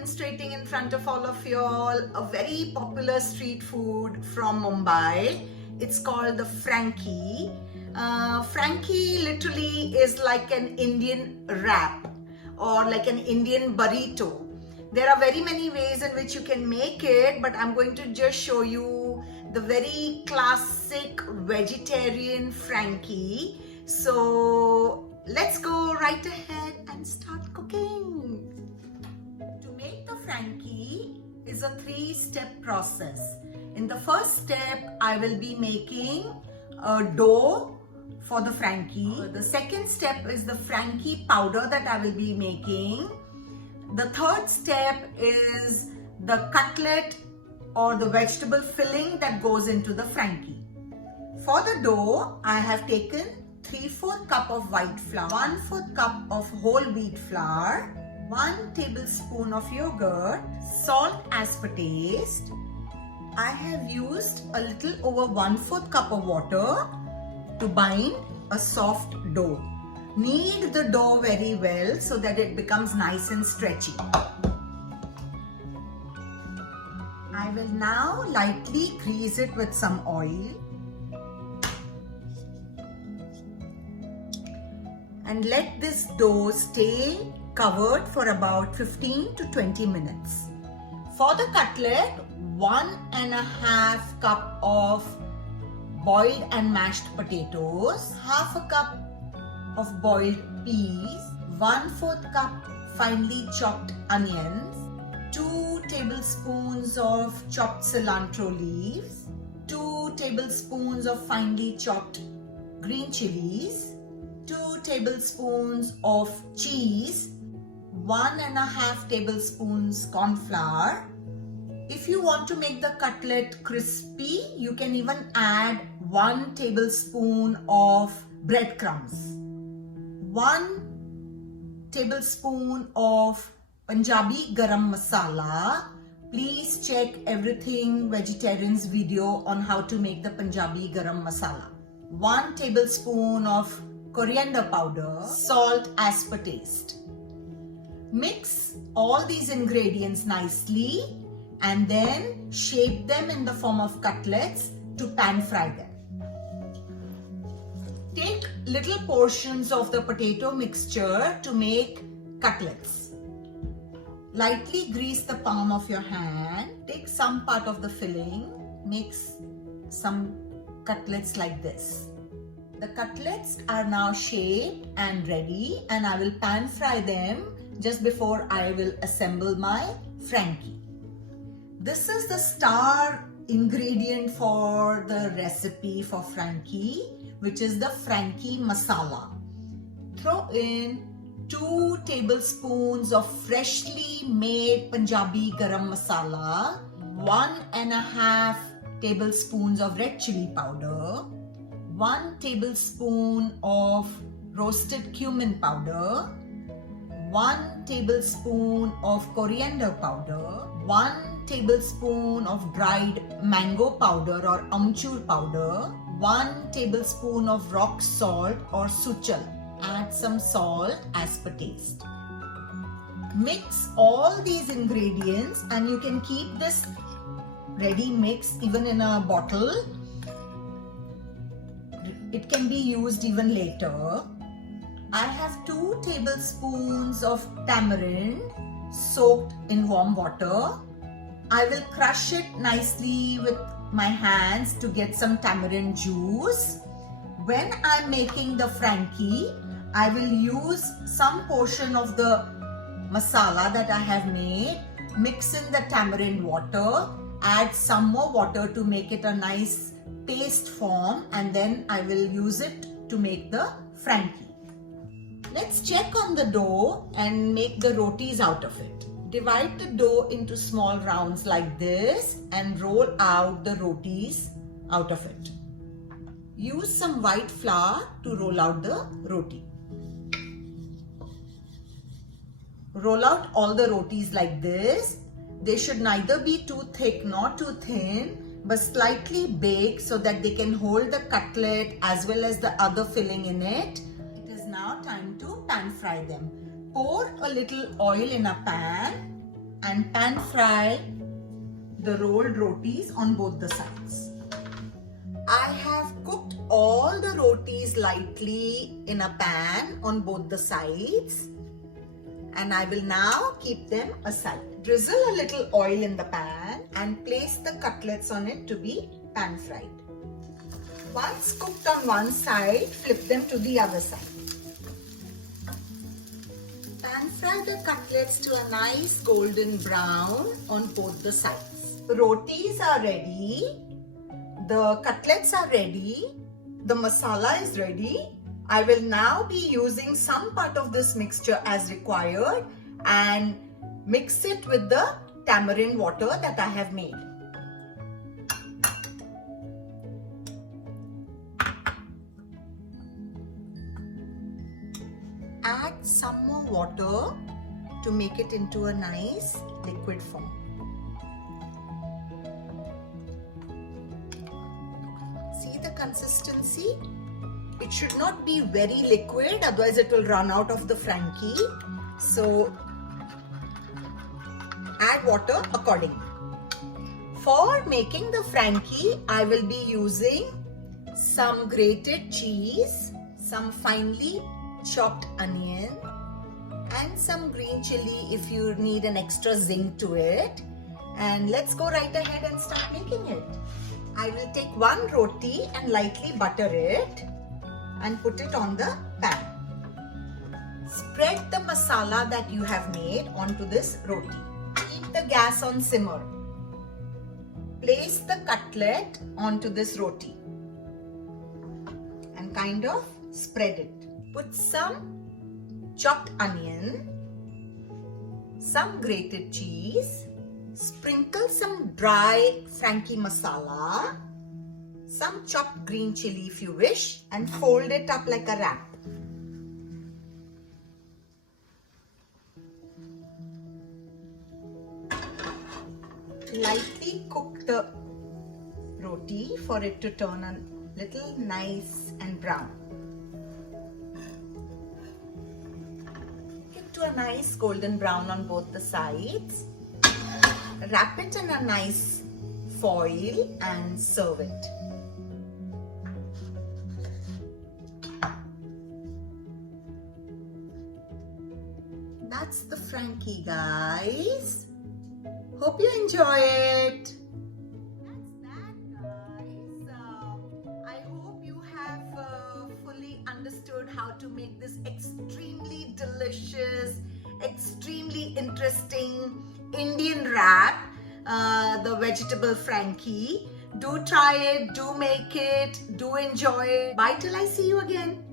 demonstrating in front of all of you all a very popular street food from Mumbai. It's called the Frankie. Frankie literally is like an Indian wrap or like an Indian burrito. There are very many ways in which you can make it, but I'm going to just show you the very classic vegetarian Frankie. So let's go right ahead and start cooking. To make the Frankie is a 3-step process. In the first step, I will be making a dough for the Frankie. The second step is the Frankie powder that I will be making. The third step is the cutlet or the vegetable filling that goes into the Frankie. For the dough, I have taken 3/4 cup of white flour, 1/4 cup of whole wheat flour, 1 tablespoon of yogurt, salt as per taste. I have used a little over 1/4 cup of water to bind a soft dough. Knead the dough very well so that it becomes nice and stretchy. I will now lightly grease it with some oil and let this dough stay covered for about 15 to 20 minutes. For the cutlet, 1.5 cup of boiled and mashed potatoes, half a cup of boiled peas, 1/4 cup finely chopped onions, 2 tablespoons of chopped cilantro leaves, 2 tablespoons of finely chopped green chilies, 2 tablespoons of cheese, 1.5 tablespoons corn flour. If you want to make the cutlet crispy, you can even add 1 tablespoon of breadcrumbs, 1 tablespoon of Punjabi garam masala. Please check everything vegetarian's video on how to make the Punjabi garam masala. 1 tablespoon of coriander powder, salt as per taste. Mix all these ingredients nicely and then shape them in the form of cutlets to pan fry them. Take little portions of the potato mixture to make cutlets. Lightly grease the palm of your hand. Take some part of the filling. Make some cutlets like this. The cutlets are now shaped and ready, and I will pan fry them just before I will assemble my Frankie. This is the star ingredient for the recipe for Frankie, which is the Frankie masala. Throw in 2 tablespoons of freshly made Punjabi garam masala, 1.5 tablespoons of red chili powder, 1 tablespoon of roasted cumin powder, 1 tablespoon of coriander powder, 1 tablespoon of dried mango powder or amchur powder, 1 tablespoon of rock salt or suchal. Add some salt as per taste. Mix all these ingredients and you can keep this ready mix even in a bottle. It can be used even later. I have 2 tablespoons of tamarind soaked in warm water. I will crush it nicely with my hands to get some tamarind juice. When I'm making the Frankie, I will use some portion of the masala that I have made, mix in the tamarind water, add some more water to make it a nice paste form, and then I will use it to make the Frankie. Let's check on the dough and make the rotis out of it. Divide the dough into small rounds like this and roll out the rotis out of it. Use some white flour to roll out the roti. Roll out all the rotis like this. They should neither be too thick nor too thin, but slightly baked so that they can hold the cutlet as well as the other filling in it. It is now time to pan fry them. Pour a little oil in a pan. and pan fry the rolled rotis on both the sides. I have cooked all the rotis lightly in a pan on both the sides, and I will now keep them aside. Drizzle a little oil in the pan and place the cutlets on it to be pan fried. Once cooked on one side, flip them to the other side. Pan fry the cutlets to a nice golden brown on both the sides. The rotis are ready. The cutlets are ready. The masala is ready. I will now be using some part of this mixture as required and mix it with the tamarind water that I have made. Add some more water to make it into a nice liquid form. See the consistency? It should not be very liquid, otherwise it will run out of the Frankie. So add water accordingly. For making the Frankie, I will be using some grated cheese, some finely chopped onion, and some green chili if you need an extra zing to it. And let's go right ahead and start making it. I will take one roti and lightly butter it and put it on the pan. Spread the masala that you have made onto this roti. Keep the gas on simmer. Place the cutlet onto this roti and kind of spread it. Put some chopped onion, some grated cheese, sprinkle some dry Frankie masala, some chopped green chili if you wish, and fold it up like a wrap. Lightly cook the roti for it to turn a little nice and brown. Get to a nice golden brown on both the sides. Wrap it in a nice foil and serve it. That's the Frankie, guys. Hope you enjoy it. That's that, guys. I hope you have fully understood how to make this extremely delicious, extremely interesting Indian wrap, the vegetable Frankie. Do try it, do make it, do enjoy it. Bye till I see you again.